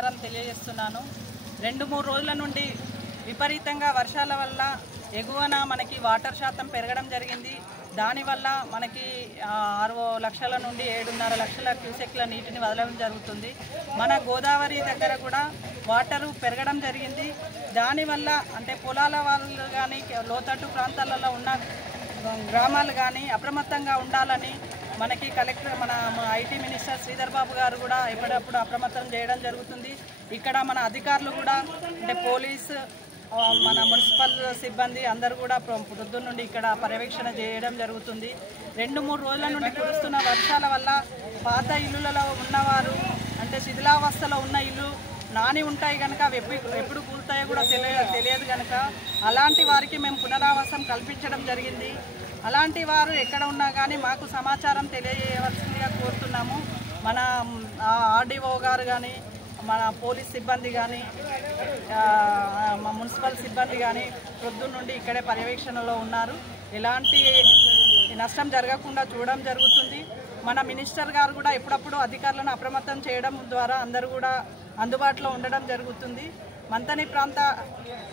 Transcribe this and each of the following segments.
సమాచారం తెలియజేస్తున్నాను. 2-3 రోజుల నుండి విపరీతంగా వర్షాల వల్ల ఎగువన మనకి వాటర్ శాతం పెరగడం జరిగింది. దానివల్ల మనకి 6 లక్షల నుండి 7.5 లక్షల క్యూసెక్ల నీటిని వదలడం జరుగుతుంది. మన గోదావరి దగ్గర కూడా వాటరు పెరగడం జరిగింది. దానివల్ల అంటే పొలాల వాళ్ళు కానీ లోతట్టు ప్రాంతాలలో ఉన్న గ్రామాలు కానీ అప్రమత్తంగా ఉండాలని మనకి కలెక్టర్ మన ఐటీ మినిస్టర్ శ్రీధర్ బాబు గారు కూడా ఎప్పటికప్పుడు అప్రమత్తం చేయడం జరుగుతుంది. ఇక్కడ మన అధికారులు కూడా అంటే పోలీసు మన మున్సిపల్ సిబ్బంది అందరూ కూడా పొద్దున్న నుండి ఇక్కడ పర్యవేక్షణ చేయడం జరుగుతుంది. 2-3 రోజుల నుండి కురుస్తున్న వర్షాల వల్ల పాత ఇల్లులలో ఉన్నవారు అంటే శిథిలావస్థలో ఉన్న ఇల్లు నాని ఉంటాయి కనుక అవి ఎప్పుడు కూలుతాయో కూడా తెలియదు కనుక అలాంటి వారికి మేము పునరావాసం కల్పించడం జరిగింది. అలాంటి వారు ఎక్కడ ఉన్నా కానీ మాకు సమాచారం తెలియజేయవలసిందిగా కోరుతున్నాము. మన ఆర్డీఓ గారు కానీ మన పోలీస్ సిబ్బంది కానీ మా మున్సిపల్ సిబ్బంది కానీ పొద్దున్న నుండి ఇక్కడే పర్యవేక్షణలో ఉన్నారు. ఎలాంటి నష్టం జరగకుండా చూడడం జరుగుతుంది. మన మినిస్టర్ గారు కూడా ఎప్పుడప్పుడు అధికారులను అప్రమత్తం చేయడం ద్వారా అందరూ కూడా అందుబాటులో ఉండడం జరుగుతుంది. మంతని ప్రాంత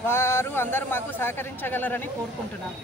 వారు అందరూ మాకు సహకరించగలరని కోరుకుంటున్నాను.